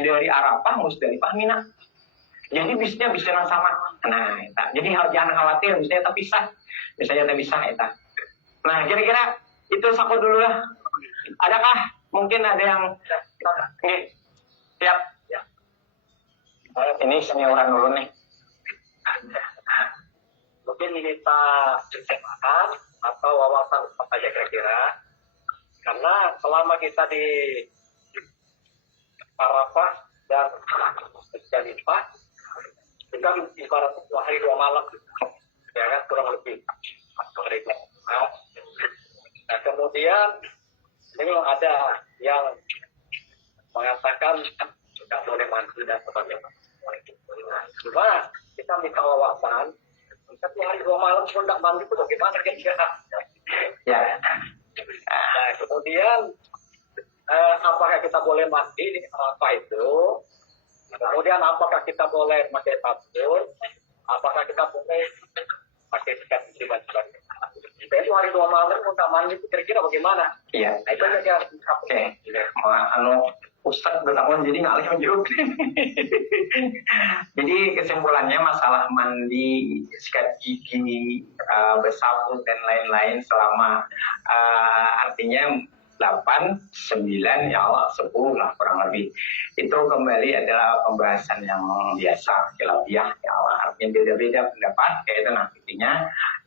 dari Arafah, Musdalifah, Mina. Jadi bisnya bisa yang sama. Nah, jadi jangan khawatir, misalnya terpisah. Misalnya terpisah, eta. Nah, kira-kira itu saku dulu lah. Adakah mungkin ada yang siap? Ya. Ini senioran dulu nih. Mungkin kita percepatan atau wawasan apa saja kira-kira. Karena selama kita di Arafah dan Musdalifah, kita ibarat 2 hari 2 malam, ya kan, kurang lebih. Nah, kemudian ini ada yang mengatakan tidak boleh mandi dan sebagainya. Cuma kita minta wawasan, 1 hari 2 malam pun tidak mandi itu bagaimana kira-kira? Ya. Nah, kemudian apakah kita boleh mandi di Arafah itu? Kemudian apakah kita boleh pakai sabun? Apakah kita boleh pakai sikat gigi dan sebagainya? Jadi hari 2 malam untuk mandi itu kira-kira bagaimana? Iya. Nah, itu saja. Oke. Ustadz bertakwan jadi nggak menjawab. Jadi kesimpulannya masalah mandi, sikat gigi, bersabun dan lain-lain selama artinya 8, 9, ya Allah 10 lah kurang lebih. Itu kembali adalah pembahasan yang biasa, khilafiyah, ya Allah. Artinya beda-beda pendapat, kayak itu nantinya.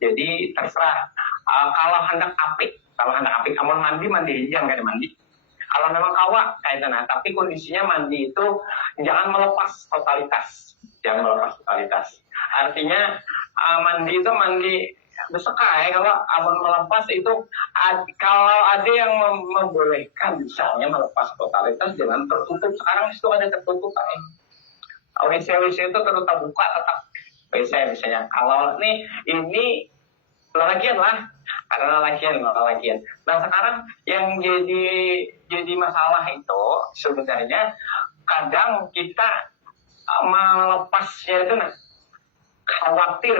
Jadi terserah. Kalau hendak apik, kamu mandi jangan kan mandi. Kalau memang kawak kayak nah, tapi kondisinya mandi itu jangan melepas totalitas, Artinya mandi itu mandi besekai. Kalau aman melepas itu kalau ada yang membolehkan misalnya melepas totalitas jangan tertutup. Sekarang itu ada tertutup WC itu tertutup buka tetap WC misalnya. Kalau ini lelakian lah, karena lelakian. Nah sekarang yang jadi masalah itu sebenarnya kadang kita melepasnya itu khawatir.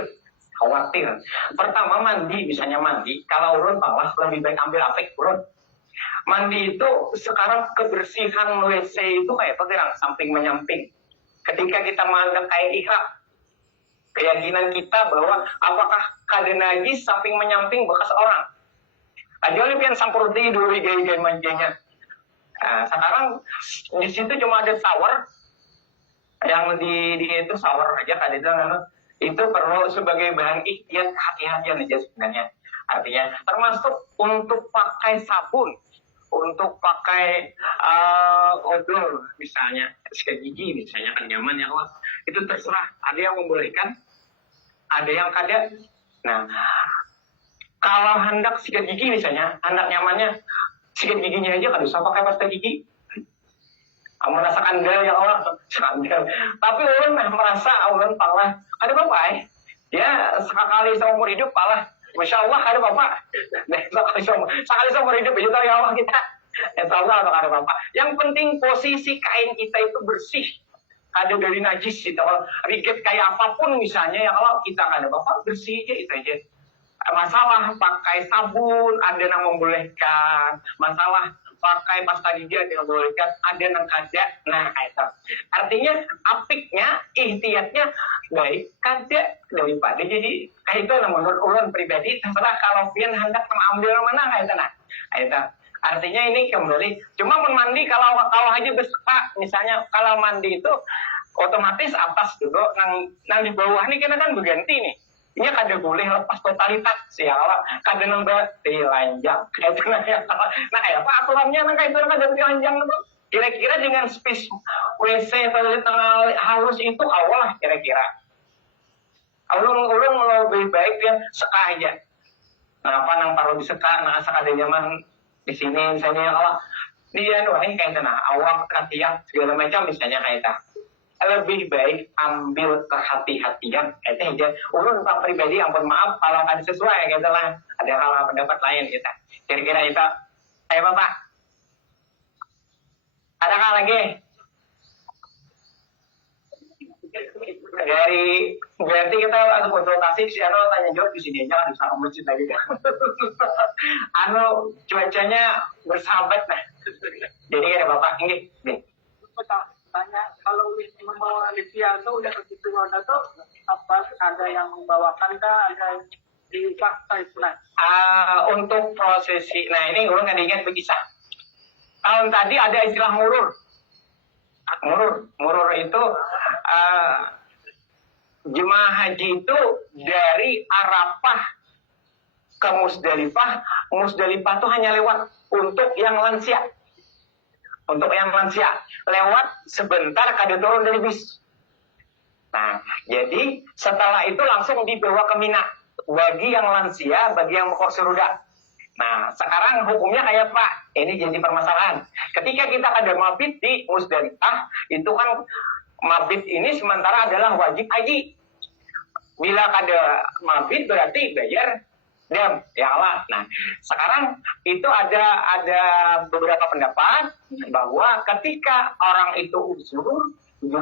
Pertama mandi, kalau urun malah lebih baik ambil apik urun. Mandi itu sekarang kebersihan WC itu kayak pegang samping menyamping. Ketika kita menganggap kayak ihram, keyakinan kita bahwa apakah kada najis samping menyamping bekas orang. Kecuali pian sampurti dulu gaya manjanya. Nah, sekarang di situ cuma ada shower, yang di itu shower aja kada itu perlu sebagai bahan ikhtiar hati-hatian aja sebenarnya. Artinya termasuk untuk pakai sabun, untuk pakai odol misalnya, sikat gigi misalnya kan nyaman ya Allah. Itu terserah, ada yang membolehkan, ada yang kada. Nah, kalau hendak sikat gigi misalnya, hendak nyamannya sikat giginya aja kada usah pakai pasta gigi. Kamu merasa andal ya Allah, andal. Tapi ulun merasa ulun pala, ada apa ya sekali seumur hidup pala. Masya Allah ada bapak. Sekali seumur hidup itu ya Allah kita. Insya Allah ada bapak. Yang penting posisi kain kita itu bersih. Ada dari najis gitu. Riget kayak apapun misalnya ya kalau kita nggak ada bapak bersih aja itu aja. Masalah pakai sabun ada yang membolehkan. Masalah pakai pasta gigi ada yang membolehkan. Ada yang kada. Nah itu. Artinya apiknya, ihtiyatnya baik kada daripada jadi kayak itu menurut ulun pribadi terserah kalau pian hendak mengambil mana kayak itu nah. Itu. Artinya ini kembali cuma mandi kalau aja berseka misalnya kalau mandi itu otomatis atas dulu nang di bawah ini kan berganti nih. Ini kada boleh lepas totalitas ya Allah kada nambah telanjang kayak itu nah ya. Nah kayak apa aturannya nang kayak itu kada telanjang itu kira-kira dengan space WC atau tengah halus itu awal kira-kira ulun lebih baik dia seka aja. Nah apa nang taruh di seka nah sekada zaman di sini misalnya ya Allah dia ini kayak itu nah awal perhatian segala macam misalnya kayak itu lebih baik ambil kehati-hatian itu aja. Ulun tentang pribadi ampun maaf kalau ada sesuai gitu lah ada hal pendapat lain kita kira-kira itu saya bapak adakah lagi dari berarti kita langsung konsultasi si tanya jawab di sini aja bisa masjid lagi cuacanya bersahabat nah jadi ada bapak ini membawa Olivia tuh udah ke situ roda tuh apa ada yang membawakan kah, ada di fakta itu nah. Untuk prosesi, nah ini ulun kan ingat berkisah. Tahun tadi ada istilah murur. Murur itu jemaah haji itu dari Arafah ke Musdalifah. Musdalifah itu hanya lewat untuk yang lansia. Lewat sebentar kada turun dari bis. Nah, jadi setelah itu langsung dibawa ke Mina. Bagi yang lansia, bagi yang kursi roda. Nah, sekarang hukumnya kayak Pak. Ini jadi permasalahan. Ketika kita ada mabit di Musdalifah, itu kan mabit ini sementara adalah wajib haji. Bila ada mabit berarti bayar dam, ya Allah. Nah, sekarang itu ada beberapa pendapat bahwa ketika orang itu uzur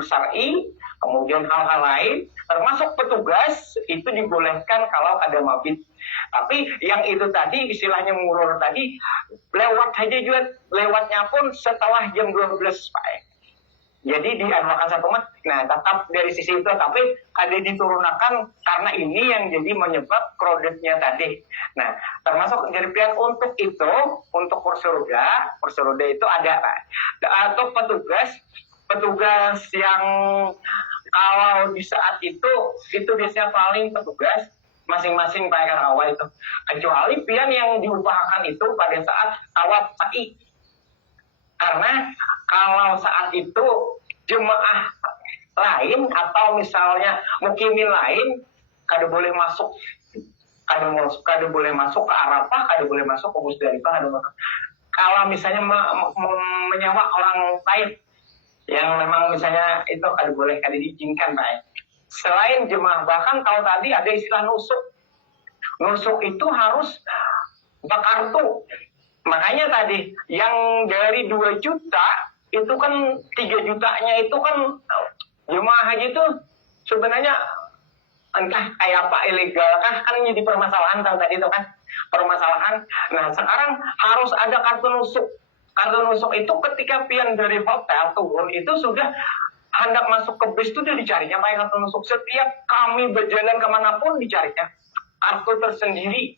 syar'i, kemudian hal-hal lain, termasuk petugas, itu dibolehkan kalau ada mabit. Tapi yang itu tadi, istilahnya murur tadi, lewat aja juga, lewatnya pun setelah jam 12, Pak. Jadi diadakan satu mat. Nah, tetap dari sisi itu, tapi ada diturunkan karena ini yang jadi menyebab kreditnya tadi. Nah, termasuk dari pihak untuk itu, untuk kursi roda itu ada, Pak. Atau petugas yang kalau di saat itu biasanya paling petugas masing-masing Pak awal itu. Kecuali pian yang diupayakan itu pada saat tawaf sa'i. Karena kalau saat itu jemaah lain atau misalnya mukimin lain kada boleh masuk ke Arafah, kada boleh masuk ke Musdalifah. Kalau misalnya menyewa orang lain yang memang misalnya itu kada boleh, kada diizinkan, Pak. Selain jemaah, bahkan kalau tadi ada istilah nusuk. Nusuk itu harus berkartu. Makanya tadi yang dari 2 juta itu kan 3 jutanya itu kan jemaah haji itu sebenarnya entah kayak apa ilegal kan jadi permasalahan tadi itu kan permasalahan. Nah, sekarang harus ada kartu nusuk. Kartu nusuk itu ketika pian dari hotel turun itu sudah hendak masuk ke bis itu udah dicarinya pakai kartu nusuk. Setiap kami berjalan kemanapun dicarinya kartu tersendiri.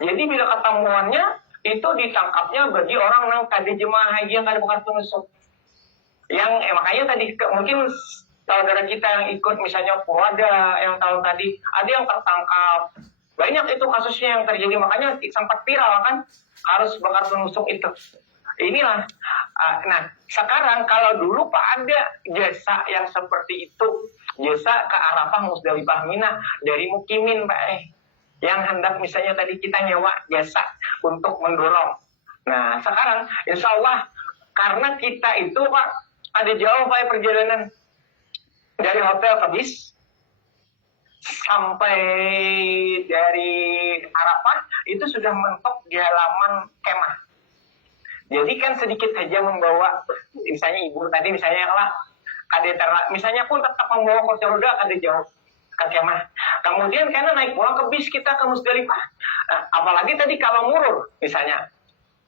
Jadi bila ketemuannya itu ditangkapnya bagi orang yang tadi jemaah haji yang ada kartu nusuk. Yang makanya tadi mungkin saudara kita yang ikut misalnya Purwada yang tahun tadi ada yang tertangkap. Banyak itu kasusnya yang terjadi, makanya sempat viral kan harus berkartu nusuk itu. Inilah. Nah, sekarang kalau dulu Pak ada jasa yang seperti itu, jasa ke Arafah, Musdalifah, Mina dari mukimin Pak. Yang hendak misalnya tadi kita nyewa jasa untuk mendorong. Nah, sekarang insya Allah karena kita itu Pak ada jauh Pak perjalanan dari hotel ke bis sampai dari Arafah itu sudah mentok di halaman kemah. Jadi kan sedikit saja membawa misalnya ibu tadi misalnya lah misalnya pun tetap membawa kursi roda ada jauh ke kemah. Kemudian karena naik pulang ke bis kita ke Musdalifah. Nah, apalagi tadi kalau murur misalnya.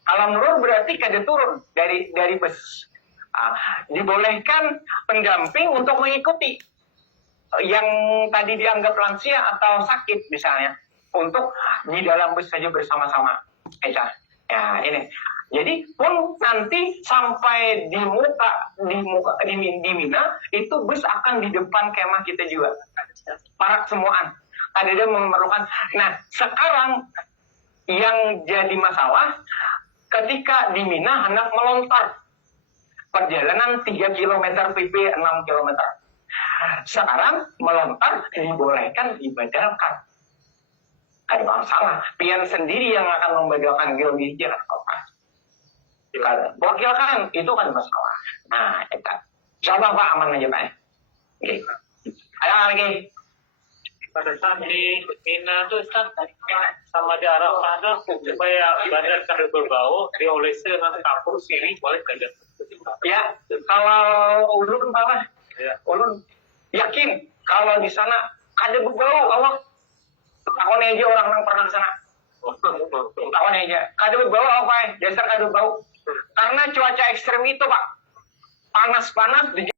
Kalau murur berarti kada turun dari bus. Dibolehkan pendamping untuk mengikuti yang tadi dianggap lansia atau sakit misalnya untuk di dalam bus saja bersama-sama. Ya ini. Jadi pun nanti sampai di Mina itu bus akan di depan kemah kita juga. Parak semuaan. Tadi dia memerlukan. Nah, sekarang yang jadi masalah ketika di Mina hendak melontar perjalanan 3 km PP 6 km. Sekarang melontar dibolehkan dibadalkan. Ada masalah. Pian sendiri yang akan membadalkan geologi apa? Wakilkan itu kan masalah. Nah, kita coba Pak aman aja Pak. Oke. Ada lagi. Pada saat di Mina itu sama di Arafah tuh supaya badan kada berbau diolesi dengan kapur sirih boleh kada. Ya, kalau ulun Pak, ulun yakin kalau di sana kada berbau Allah. Takon aja orang yang pernah ke sana. Takon aja. Kada berbau apa? Dasar kada berbau. Karena cuaca ekstrem itu Pak. Panas-panas di